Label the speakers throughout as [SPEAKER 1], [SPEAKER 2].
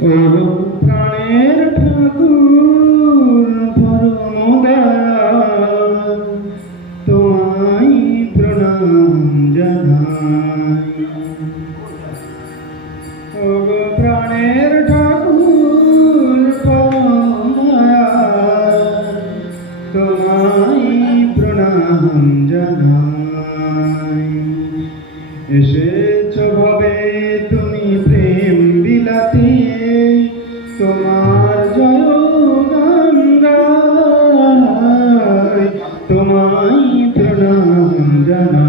[SPEAKER 1] প্রাণের ঠাকুর তোমায় প্রণাম জানাই। প্রাণের ঠাকুর তোমায় প্রণাম জানাই। এসে ra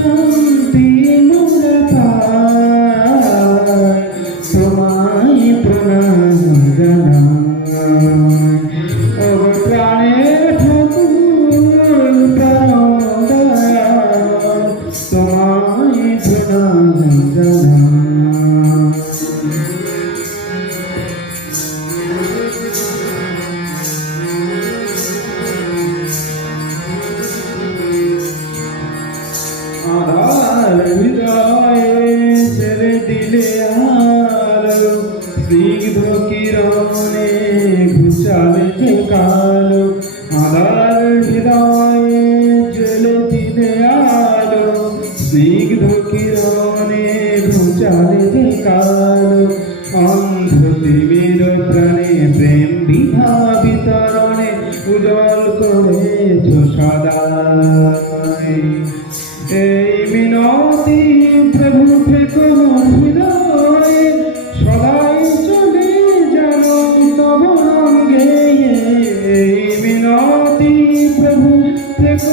[SPEAKER 1] Thank you.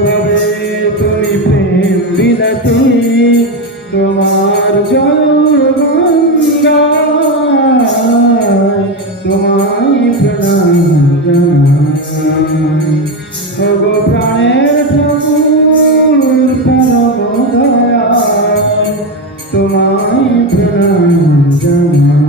[SPEAKER 1] কবে তুমি প্রেম বিলাতি তোমার জল তোমায় প্রণাম সব তোমায় প্রণাম জানা